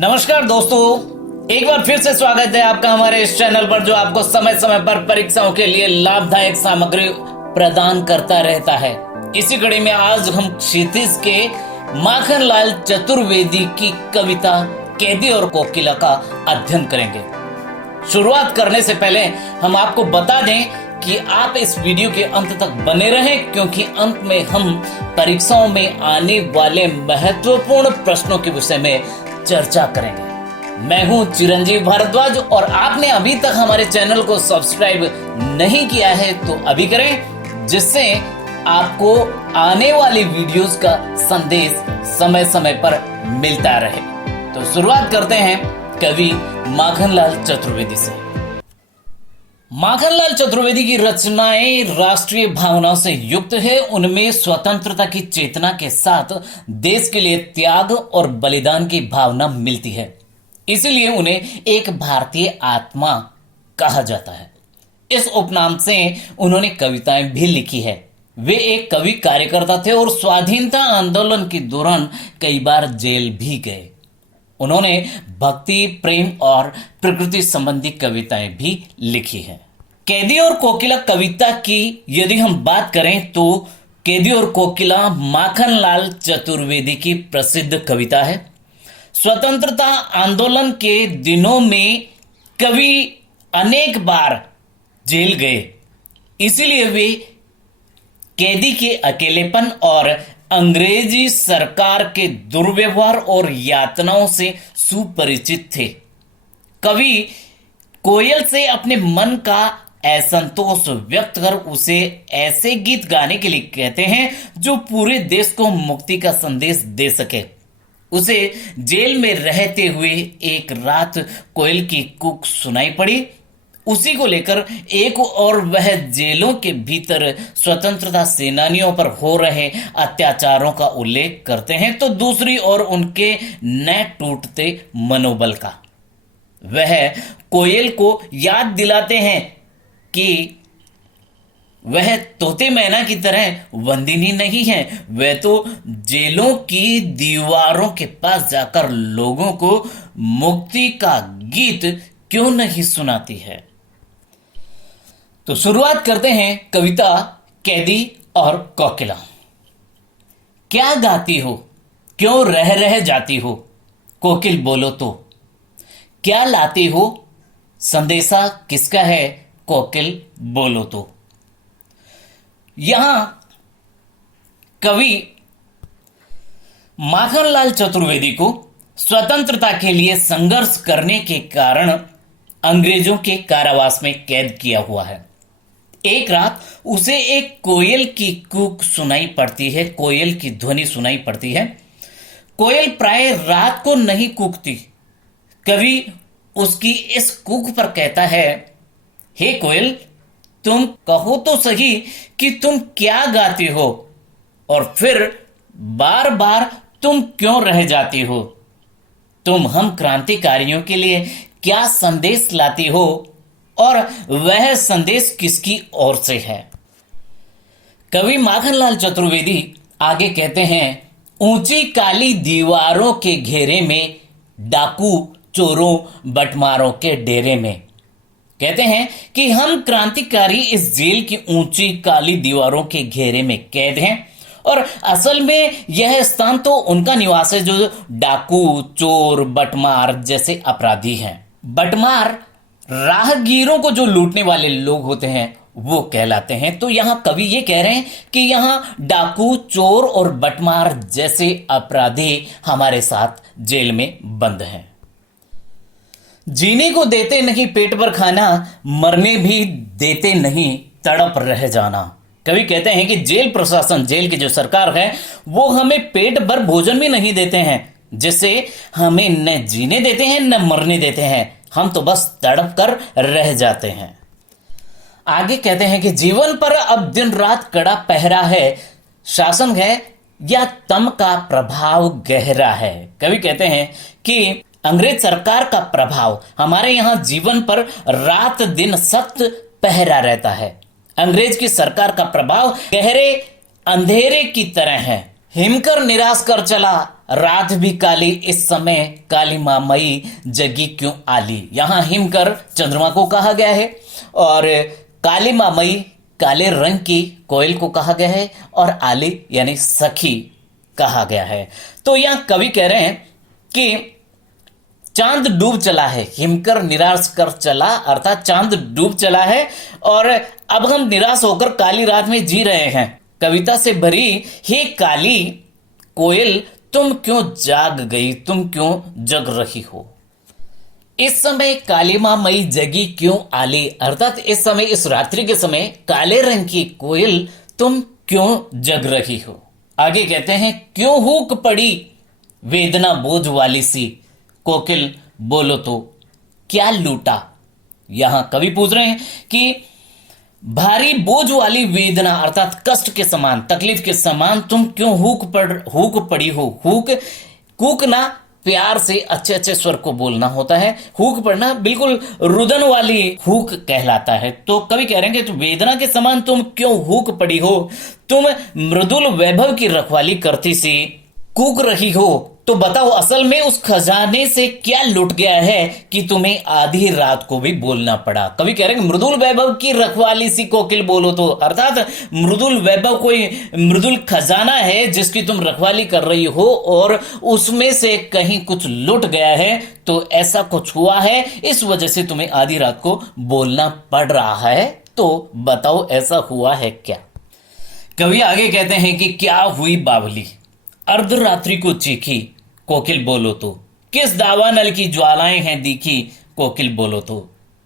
नमस्कार दोस्तों, एक बार फिर से स्वागत है आपका हमारे इस चैनल पर जो आपको समय समय पर परीक्षाओं के लिए लाभदायक सामग्री प्रदान करता रहता है। इसी कड़ी में आज हम क्षितिज के माखनलाल चतुर्वेदी की कविता कैदी और कोकिला का अध्ययन करेंगे। शुरुआत करने से पहले हम आपको बता दें कि आप इस वीडियो के अंत तक बने रहें, क्योंकि अंत में हम परीक्षाओं में आने वाले महत्वपूर्ण प्रश्नों के विषय में चर्चा करेंगे। मैं हूं चिरंजीव भारद्वाज और आपने अभी तक हमारे चैनल को सब्सक्राइब नहीं किया है तो अभी करें, जिससे आपको आने वाली वीडियोस का संदेश समय समय पर मिलता रहे। तो शुरुआत करते हैं कवि माखनलाल चतुर्वेदी से। माखनलाल चतुर्वेदी की रचनाएं राष्ट्रीय भावनाओं से युक्त है। उनमें स्वतंत्रता की चेतना के साथ देश के लिए त्याग और बलिदान की भावना मिलती है, इसलिए उन्हें एक भारतीय आत्मा कहा जाता है। इस उपनाम से उन्होंने कविताएं भी लिखी है। वे एक कवि कार्यकर्ता थे और स्वाधीनता आंदोलन के दौरान कई बार जेल भी गए। उन्होंने भक्ति, प्रेम और प्रकृति संबंधी कविताएं भी लिखी हैं। कैदी और कोकिला कविता की यदि हम बात करें तो कैदी और कोकिला माखनलाल चतुर्वेदी की प्रसिद्ध कविता है। स्वतंत्रता आंदोलन के दिनों में कवि अनेक बार जेल गए, इसीलिए वे कैदी के अकेलेपन और अंग्रेजी सरकार के दुर्व्यवहार और यातनाओं से सुपरिचित थे। कवि कोयल से अपने मन का असंतोष व्यक्त कर उसे ऐसे गीत गाने के लिए कहते हैं जो पूरे देश को मुक्ति का संदेश दे सके। उसे जेल में रहते हुए एक रात कोयल की कूक सुनाई पड़ी। उसी को लेकर एक और वह जेलों के भीतर स्वतंत्रता सेनानियों पर हो रहे अत्याचारों का उल्लेख करते हैं, तो दूसरी ओर उनके न टूटते मनोबल का। वह कोयल को याद दिलाते हैं कि वह तोते मैना की तरह वंदिनी नहीं है, वह तो जेलों की दीवारों के पास जाकर लोगों को मुक्ति का गीत क्यों नहीं सुनाती है। तो शुरुआत करते हैं कविता कैदी और कोकिला। क्या गाती हो, क्यों रह रह जाती हो, कोकिल बोलो तो। क्या लाती हो, संदेशा किसका है, कोकिल बोलो तो। यहां कवि माखनलाल चतुर्वेदी को स्वतंत्रता के लिए संघर्ष करने के कारण अंग्रेजों के कारावास में कैद किया हुआ है। एक रात उसे एक कोयल की कूक सुनाई पड़ती है, कोयल की ध्वनि सुनाई पड़ती है। कोयल प्राय रात को नहीं कूकती। कवि उसकी इस कूक पर कहता है, हे कोयल, तुम कहो तो सही कि तुम क्या गाती हो, और फिर बार बार तुम क्यों रह जाती हो। तुम हम क्रांतिकारियों के लिए क्या संदेश लाती हो, और वह संदेश किसकी ओर से है। कवि माखनलाल चतुर्वेदी आगे कहते हैं, ऊंची काली दीवारों के घेरे में, डाकू चोरों बटमारों के डेरे में। कहते हैं कि हम क्रांतिकारी इस जेल की ऊंची काली दीवारों के घेरे में कैद हैं, और असल में यह स्थान तो उनका निवास है जो डाकू, चोर, बटमार जैसे अपराधी हैं। बटमार राहगीरों को जो लूटने वाले लोग होते हैं वो कहलाते हैं। तो यहां कवि ये कह रहे हैं कि यहां डाकू, चोर और बटमार जैसे अपराधी हमारे साथ जेल में बंद हैं। जीने को देते नहीं पेट भर खाना, मरने भी देते नहीं तड़प रह जाना। कवि कहते हैं कि जेल प्रशासन, जेल की जो सरकार है, वो हमें पेट भर भोजन भी नहीं देते हैं, जिससे हमें न जीने देते हैं न मरने देते हैं। हम तो बस तड़प कर रह जाते हैं। आगे कहते हैं कि जीवन पर अब दिन रात कड़ा पहरा है, शासन है या तम का प्रभाव गहरा है। कवि कहते हैं कि अंग्रेज सरकार का प्रभाव हमारे यहां जीवन पर रात दिन सख्त पहरा रहता है। अंग्रेज की सरकार का प्रभाव गहरे अंधेरे की तरह है। हिमकर निराश कर चला रात भी काली, इस समय काली मामई जगी क्यों आली। यहां हिमकर चंद्रमा को कहा गया है और काली मामई काले रंग की कोयल को कहा गया है और आली यानी सखी कहा गया है। तो यहां कवि कह रहे हैं कि चांद डूब चला है, हिमकर निराश कर चला, अर्थात चांद डूब चला है और अब हम निराश होकर काली रात में जी रहे हैं। कविता से भरी हे काली कोयल तुम क्यों जाग गई, तुम क्यों जग रही हो। इस समय काली मां मई जगी क्यों आली, अर्थात इस समय, इस रात्रि के समय काले रंग की कोयल तुम क्यों जग रही हो। आगे कहते हैं क्यों हुक पड़ी वेदना बोझ वाली सी, कोकिल बोलो तो क्या लूटा। यहां कवि पूछ रहे हैं कि भारी बोझ वाली वेदना अर्थात कष्ट के समान, तकलीफ के समान तुम क्यों हुक पड़ी हो। कूक ना प्यार से अच्छे अच्छे स्वर को बोलना होता है, हुक पड़ना बिल्कुल रुदन वाली हुक कहलाता है। तो कवि कह रहे हैं कि वेदना के समान तुम क्यों हुक पड़ी हो, तुम मृदुल वैभव की रखवाली करती सी कूक रही हो। तो बताओ असल में उस खजाने से क्या लुट गया है कि तुम्हें आधी रात को भी बोलना पड़ा। कवि कह रहे हैं मृदुल वैभव की रखवाली सी कोकिल बोलो तो, अर्थात मृदुल वैभव कोई मृदुल खजाना है जिसकी तुम रखवाली कर रही हो और उसमें से कहीं कुछ लुट गया है, तो ऐसा कुछ हुआ है, इस वजह से तुम्हें आधी रात को बोलना पड़ रहा है। तो बताओ ऐसा हुआ है क्या। कवि आगे कहते हैं कि क्या हुई बावली अर्धरात्रि को चीखी, कोकिल बोलो तो किस दावानल की ज्वालाएं हैं दिखी, कोकिल बोलो तो।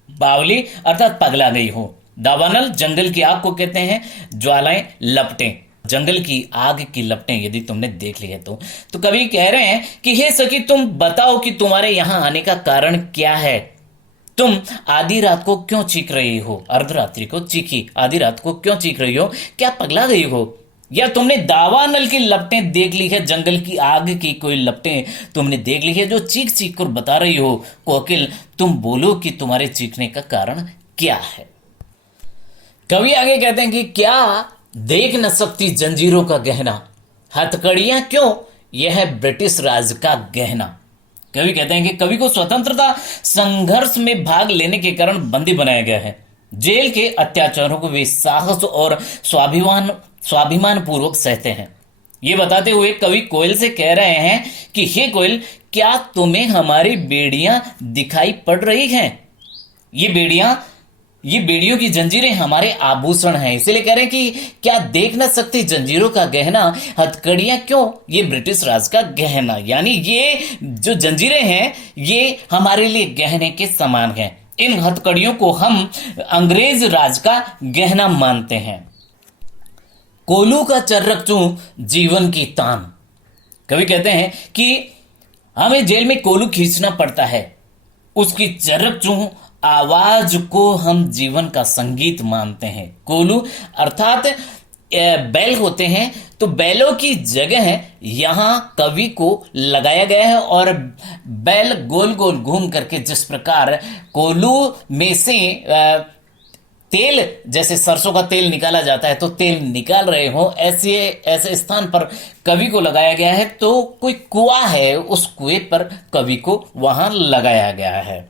बावली अर्थात पगला गई हो, दावानल जंगल की आग को कहते हैं, ज्वालाएं लपटें, जंगल की आग की लपटें यदि तुमने देख ली है तो कवि कह रहे हैं कि हे सखी तुम बताओ कि तुम्हारे यहां आने का कारण क्या है, तुम आधी रात को क्यों चीख रही हो, अर्धरात्रि को चीखी, आधी रात को क्यों चीख रही हो, क्या पगला गई हो, या तुमने दावानल की लपटें देख ली है, जंगल की आग की कोई लपटें तुमने देख ली है जो चीख चीख कर बता रही हो। कोकिल तुम बोलो कि तुम्हारे चीखने का कारण क्या है। कवि आगे कहते हैं कि क्या देख न सकती जंजीरों का गहना, हथकड़ियां क्यों यह है ब्रिटिश राज का गहना। कवि कहते हैं कि कवि को स्वतंत्रता संघर्ष में भाग लेने के कारण बंदी बनाया गया है। जेल के अत्याचारों को वे साहस और स्वाभिमान पूर्वक सहते हैं। ये बताते हुए कवि कोयल से कह रहे हैं कि हे कोयल क्या तुम्हें हमारी बेड़ियां दिखाई पड़ रही हैं। ये बेड़ियों की जंजीरें हमारे आभूषण हैं, इसलिए कह रहे हैं कि क्या देख न सकती जंजीरों का गहना, हथकड़ियां क्यों ये ब्रिटिश राज का गहना, यानी ये जो जंजीरें हैं ये हमारे लिए गहने के समान हैं। इन हथकड़ियों को हम अंग्रेज राज का गहना मानते हैं। कोलू का चर्रक चूं जीवन की तान। कवि कहते हैं कि हमें जेल में कोलू खींचना पड़ता है, उसकी चर्रक चूं आवाज को हम जीवन का संगीत मानते हैं। कोलू अर्थात बैल होते हैं, तो बैलों की जगह यहां कवि को लगाया गया है और बैल गोल गोल घूम करके जिस प्रकार कोलू में से तेल, जैसे सरसों का तेल निकाला जाता है तो तेल निकाल रहे हो, ऐसे स्थान पर कवि को लगाया गया है। तो कोई कुआं है, उस कुएं पर कवि को वहां लगाया गया है।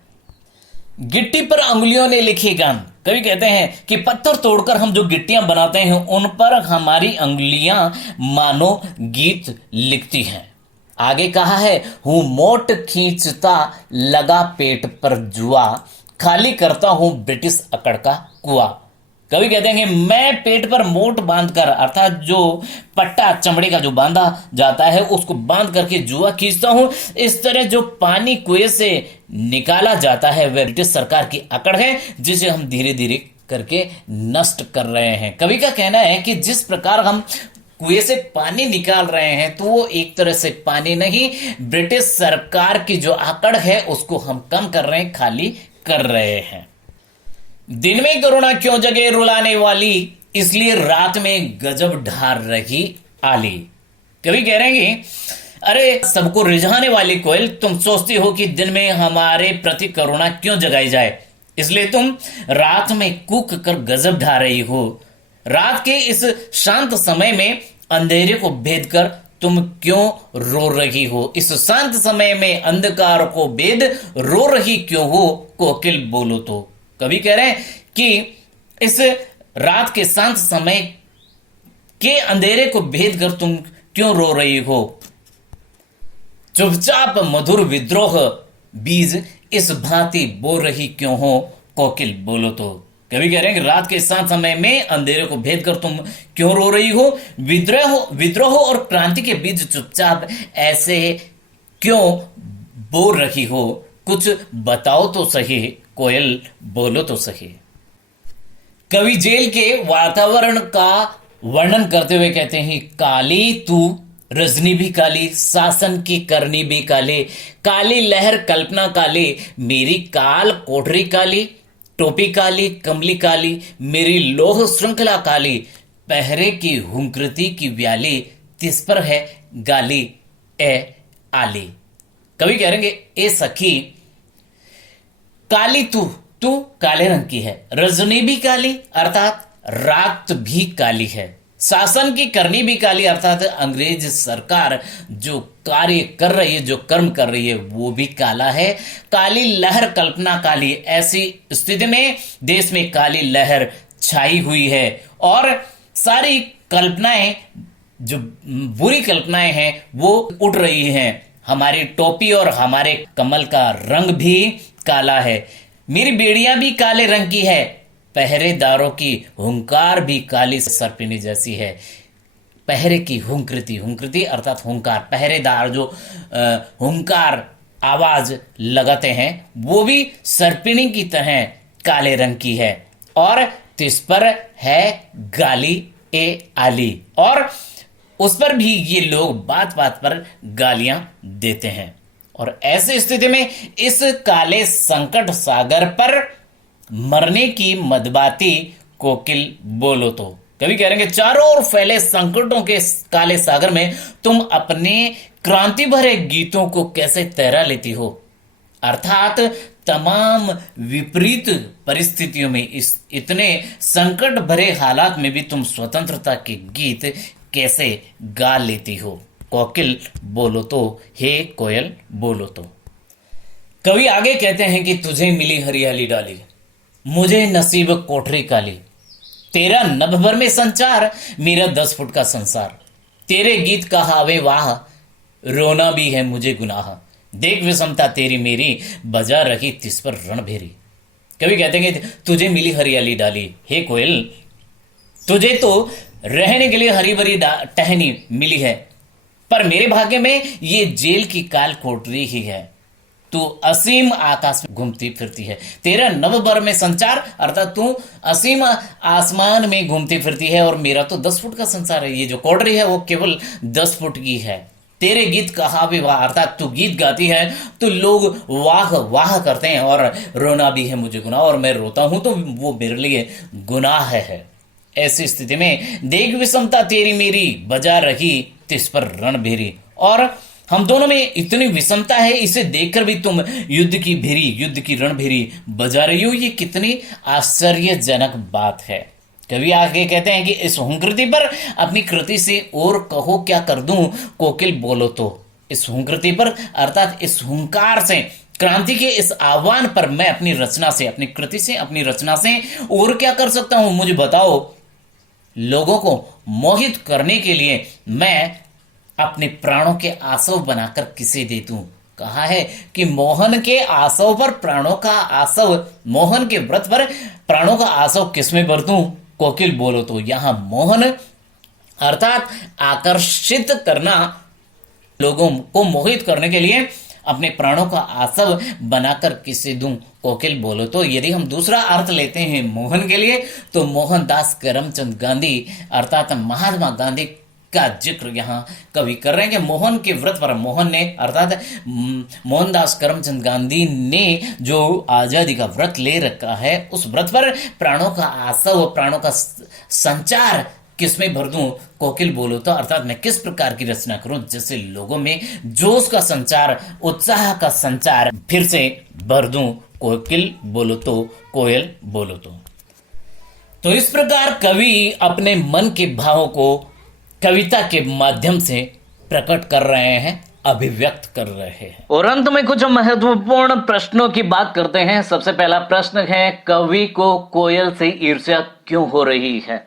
गिट्टी पर अंगुलियों ने लिखे गान। कवि कहते हैं कि पत्थर तोड़कर हम जो गिट्टियां बनाते हैं उन पर हमारी अंगुलियां मानो गीत लिखती हैं। आगे कहा है हूं मोट खींचता लगा पेट पर जुआ, खाली करता हूं ब्रिटिश अकड़ का कुआ। कवि कहते हैं कि मैं पेट पर मोट बांधकर, अर्थात जो पट्टा चमड़े का जो बांधा जाता है उसको बांध करके जुआ खींचता हूं। इस तरह जो पानी कुएं से निकाला जाता है वह ब्रिटिश सरकार की अकड़ है जिसे हम धीरे धीरे करके नष्ट कर रहे हैं। कवि का कहना है कि जिस प्रकार हम कुएं से पानी निकाल रहे हैं तो वो एक तरह से पानी नहीं, ब्रिटिश सरकार की जो अकड़ है उसको हम कम कर रहे हैं, खाली कर रहे हैं। दिन में करुणा क्यों जगे रुलाने वाली, इसलिए रात में गजब ढार रही आली। कवि कह रहे हैं कि अरे सबको रिझाने वाली कोयल, तुम सोचती हो कि दिन में हमारे प्रति करुणा क्यों जगाई जाए, इसलिए तुम रात में कूक कर गजब ढा रही हो। रात के इस शांत समय में अंधेरे को भेद कर तुम क्यों रो रही हो? इस शांत समय में अंधकार को भेद रो रही क्यों हो? कोकिल बोलो तो। कवि कह रहे हैं कि इस रात के शांत समय के अंधेरे को भेद कर तुम क्यों रो रही हो? चुपचाप मधुर विद्रोह बीज इस भांति बो रही क्यों हो? कोकिल बोलो तो। कवि कह रहे हैं कि रात के शांत समय में अंधेरे को भेद कर तुम क्यों रो रही हो? विद्रोह और क्रांति के बीज चुपचाप ऐसे क्यों बो रही हो? कुछ बताओ तो सही, कोयल बोलो तो सही। कवि जेल के वातावरण का वर्णन करते हुए कहते हैं, काली तू रजनी भी काली, शासन की करनी भी काली, काली लहर कल्पना काली, मेरी काल कोठरी काली, टोपी काली, कमली काली, मेरी लोह श्रृंखला काली, पहरे की हुंकृति की व्याली, तिस पर है गाली ए आली। कवि कह रहे ए सखी, काली तू काले रंग की है, रजनी भी काली अर्थात रात भी काली है, शासन की करनी भी काली अर्थात अंग्रेज सरकार जो कार्य कर रही है, जो कर्म कर रही है वो भी काला है, काली लहर कल्पना काली, ऐसी स्थिति में देश में काली लहर छाई हुई है और सारी कल्पनाएं जो बुरी कल्पनाएं हैं वो उठ रही हैं। हमारी टोपी और हमारे कमल का रंग भी काला है, मेरी बेड़ियां भी काले रंग की है, पहरेदारों की हुंकार भी काली सर्पिनी जैसी है। पहरे की हुंकृति अर्थात हुंकार, पहरेदार जो हुंकार आवाज लगाते हैं वो भी सर्पिनी की तरह काले रंग की है और तिस पर है गाली ए आली, और उस पर भी ये लोग बात बात पर गालियां देते हैं। और ऐसी स्थिति में इस काले संकट सागर पर मरने की मदबाती कोकिल बोलो तो। कवि कह रहे हैं कि चारों ओर फैले संकटों के काले सागर में तुम अपने क्रांति भरे गीतों को कैसे तैरा लेती हो? अर्थात तमाम विपरीत परिस्थितियों में, इस इतने संकट भरे हालात में भी तुम स्वतंत्रता के गीत कैसे गा लेती हो? कोकिल बोलो तो, हे कोयल बोलो तो। कवि आगे कहते हैं कि तुझे मिली हरियाली डाली, मुझे नसीब कोठरी काली, तेरा नभ भर में संचार, मेरा 10 फुट का संसार, तेरे गीत का हावे वाह, रोना भी है मुझे गुनाह, देख विषमता तेरी मेरी, बजा रही तिस पर रणभेरी। कवि कहते हैं कि तुझे मिली हरियाली डाली, हे कोयल तुझे तो रहने के लिए हरी भरी टहनी मिली है, पर मेरे भाग्य में ये जेल की काल कोठरी ही है। तू असीम आकाश में घूमती फिरती है, तेरा नवबर में संचार अर्थात तू असीम आसमान में घूमती फिरती है और मेरा तो 10 फुट का संसार है। ये जो कोठरी है वो केवल 10 फुट की है। तेरे गीत कहा भी वाह अर्थात तू गीत गाती है तो लोग वाह वाह करते हैं, और रोना भी है मुझे गुनाह, और मैं रोता हूं तो वो मेरे लिए गुनाह है। ऐसी स्थिति में देख विषमता तेरी मेरी, बजा रही तिस पर रणभेरी। और हम दोनों में इतनी विषमता है, इसे देखकर भी तुम युद्ध की भेरी, युद्ध की रणभेरी बजा रही हो। ये कितनी आश्चर्यजनक बात है। कवि आगे कहते हैं कि इस हुंकृति पर अपनी कृति से और कहो क्या कर दूं, कोकिल बोलो तो। इस हुंकृति पर अर्थात इस हुंकार से, क्रांति के इस आह्वान पर मैं अपनी रचना से, अपनी कृति से, अपनी रचना से और क्या कर सकता हूं, मुझे बताओ। लोगों को मोहित करने के लिए मैं अपने प्राणों के आसव बनाकर किसे दे दूं। कहा है कि मोहन के आसव पर प्राणों का आसव, मोहन के व्रत पर प्राणों का आसव किसमें बरतूं, कोकिल बोलो तो। यहां मोहन अर्थात आकर्षित करना, लोगों को मोहित करने के लिए अपने प्राणों का आसव बनाकर किसे दूं, कोकिल बोलो तो। यदि हम दूसरा अर्थ लेते हैं मोहन के लिए तो मोहनदास करमचंद गांधी अर्थात महात्मा गांधी का जिक्र यहाँ कवि कर रहे हैं कि मोहन के व्रत पर, मोहन ने अर्थात मोहनदास करमचंद गांधी ने जो आजादी का व्रत ले रखा है, उस व्रत पर प्राणों का आसव, प्राणों का संचार किसमें भर दूं, कोकिल बोलो तो। अर्थात मैं किस प्रकार की रचना करूं जिससे लोगों में जोश का संचार, उत्साह का संचार फिर से भर दूं, कोकिल बोलो तो, कोयल बोलो तो इस प्रकार कवि अपने मन के भावों को कविता के माध्यम से प्रकट कर रहे हैं, अभिव्यक्त कर रहे हैं। और अंत में कुछ महत्वपूर्ण प्रश्नों की बात करते हैं। सबसे पहला प्रश्न है, कवि को कोयल से ईर्ष्या क्यों हो रही है?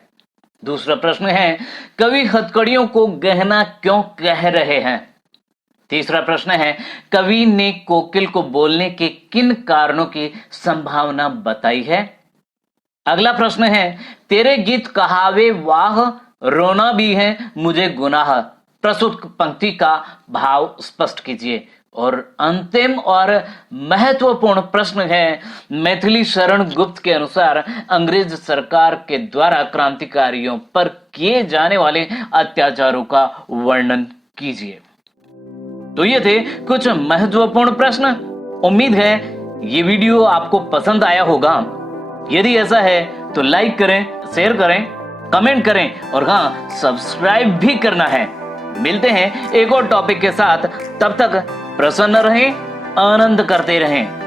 दूसरा प्रश्न है, कवि हथकड़ियों को गहना क्यों कह रहे हैं? तीसरा प्रश्न है, कवि ने कोकिल को बोलने के किन कारणों की संभावना बताई है? अगला प्रश्न है, तेरे गीत कहावे वाह, रोना भी है मुझे गुनाह। प्रस्तुत पंक्ति का भाव स्पष्ट कीजिए। और अंतिम और महत्वपूर्ण प्रश्न है, मैथिली शरण गुप्त के अनुसार अंग्रेज सरकार के द्वारा क्रांतिकारियों पर किए जाने वाले अत्याचारों का वर्णन कीजिए। तो ये थे कुछ महत्वपूर्ण प्रश्न। उम्मीद है ये वीडियो आपको पसंद आया होगा। यदि ऐसा है तो लाइक करें, शेयर करें, कमेंट करें और हाँ, सब्सक्राइब भी करना है। मिलते हैं एक और टॉपिक के साथ, तब तक प्रसन्न रहें, आनंद करते रहें।